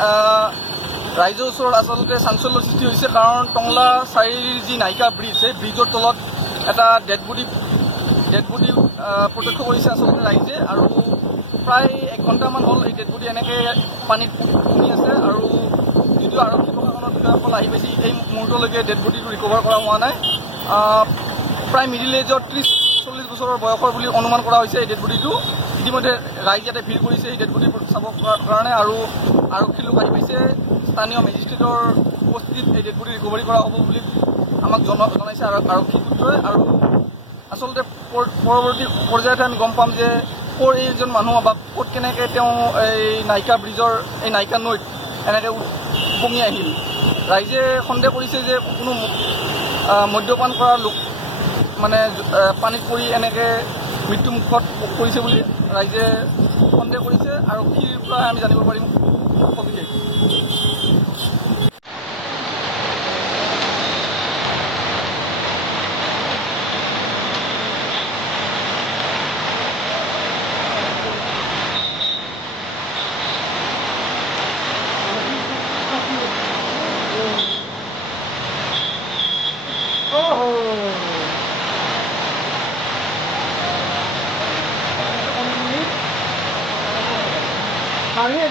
ৰাইজৰ ওচৰত আচলতে চাঞ্চল্যৰ সৃষ্টি হৈছে কাৰণ টংলা চাৰিৰ যি নাইকা ব্ৰিজ সেই ব্ৰিজৰ তলত এটা ডেড বডি প্ৰত্যক্ষ কৰিছে আচলতে ৰাইজে আৰু প্ৰায় 1 ঘণ্টামান হ'ল এই ডেড বডি এনেকৈ পানীত উপঙি আছে আৰু যদিও আৰক্ষী প্ৰশাসনৰ বিষয়াসকল আহি পাইছে এই মুহূৰ্তলৈকে ডেড বডিটো ৰিকভাৰ কৰা হোৱা নাই প্ৰায় মিডিল এজৰ 30-40 বছৰৰ বয়সৰ বুলি অনুমান কৰা হৈছে এই ডেড বডিটো ইতিমধ্যে ৰাইজ ইয়াতে ভিৰ কৰিছে এই ডেড বডি চাবৰ কাৰণে আৰু আৰক্ষী লোক আহি পাইছে স্থানীয় মেজিষ্ট্ৰেটৰ উপস্থিতিত এই ডেড বডি ৰিকভাৰী কৰা হ'ব বুলি আমাক জনাইছে আৰক্ষী সূত্ৰই আৰু আচলতে পৰৱৰ্তী পৰ্যায়তে আমি গম পাম যে ক'ৰ এইজন মানুহ বা ক'ত কেনেকৈ তেওঁ এই নাইকা ব্ৰিজৰ এই নাইকা নৈত এনেকৈ উপঙি আহিল ৰাইজে সন্দেহ কৰিছে যে কোনো মদ্যপান কৰা লোক মানে পানীত পৰি এনেকৈ মৃত্যুমুখত পৰিছে বুলি ৰাইজে সন্দেহ কৰিছে আৰক্ষীৰ পৰা আমি জানিব পাৰিম সবিশেষ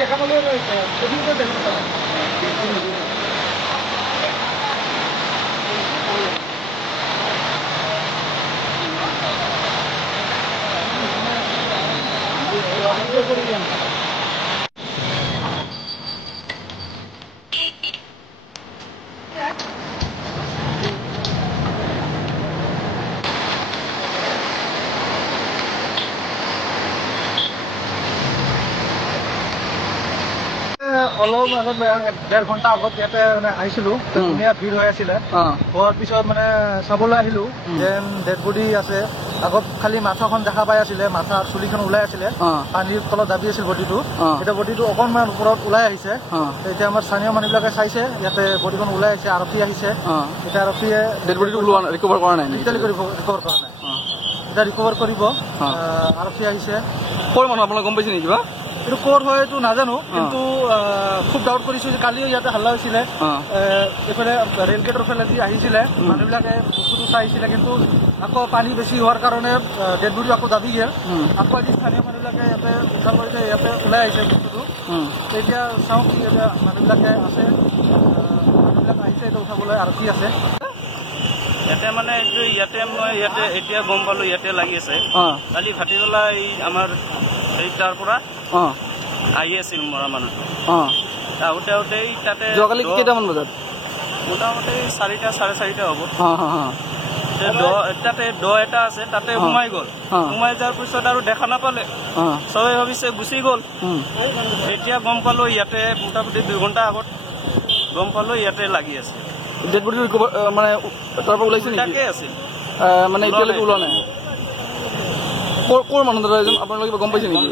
দেখা পালে অলপ আগত 1.5 ঘণ্টা আগত ইয়াতে মানে আহিছিলো ধুনীয়া ভিৰ হৈ আছিলে হোৱাৰ পিছত মানে চাবলৈ আহিলো যেন ডেড বডি আছে আগত খালি মাথাখন দেখা পাই আছিলে মাথা চুলিখন ওলাই আছিলে পানীৰ তলত দাবি আছিল বডিটো এতিয়া বডিটো অকণমান ওপৰত ওলাই আহিছে এতিয়া আমাৰ স্থানীয় মানুহবিলাকে চাইছে ইয়াতে বডিখন ওলাই আহিছে আৰক্ষী আহিছে এতিয়া আৰক্ষীয়ে ডেড বডিটো ৰিকভাৰ কৰা নাই ৰিকভাৰ কৰা নাই এতিয়া ৰিকভাৰ কৰিব আৰক্ষী আহিছে ক'ৰ মানুহ আপোনালোকে গম পাইছে নেকি কিবা এইটো ক'ৰ হয় এইটো নাজানো কিন্তু খুব ডাউট কৰিছোঁ যে কালিও ইয়াতে হাল্লা হৈছিলে এইফালে ৰেল গেটৰ ফালে যি আহিছিলে মানুহবিলাকে বস্তুটো চাইছিলে কিন্তু আকৌ পানী বেছি হোৱাৰ কাৰণে ডেড বডি আকৌ দাবি গ'ল আকৌ আজি স্থানীয় মানুহবিলাকে ইয়াতে উদ্ধাৰ কৰিছে ইয়াতে ওলাই আহিছে বস্তুটো এতিয়া চাওঁ কি ইয়াতে মানুহবিলাকে আছে মানুহবিলাক আহিছে এইটো উঠাবলৈ আৰক্ষী আছে ইয়াতে মানে এইটো ইয়াতে মই ইয়াতে এতিয়া গম পালো ইয়াতে লাগি আছে কালি ভাটিবেলা এই আমাৰ তাৰ পৰা আহি আছিল মৰা মানুহটো আহোঁতে আহোঁতেই তাতে যোৱাকালি কেইটামান বজাত মোটামুটি 4টা 4:30 হ'ব তাতে দ এটা আছে তাতে সোমাই গ'ল সোমাই যোৱাৰ পিছত আৰু দেখা নাপালে চবে ভাবিছে গুচি গ'ল এতিয়া গম পালো ইয়াতে মোটামুটি 2 ঘণ্টা আগত গম পালো ইয়াতে লাগি আছে ডেড বডি ৰিকভাৰ মানে তাৰ পৰা ওলাইছে নেকি তাকে আছিল মানে এতিয়ালৈকে ওলোৱা নাই ক'ৰ মানুহ দাদা এজন আপোনালোকে গম পাইছে নেকি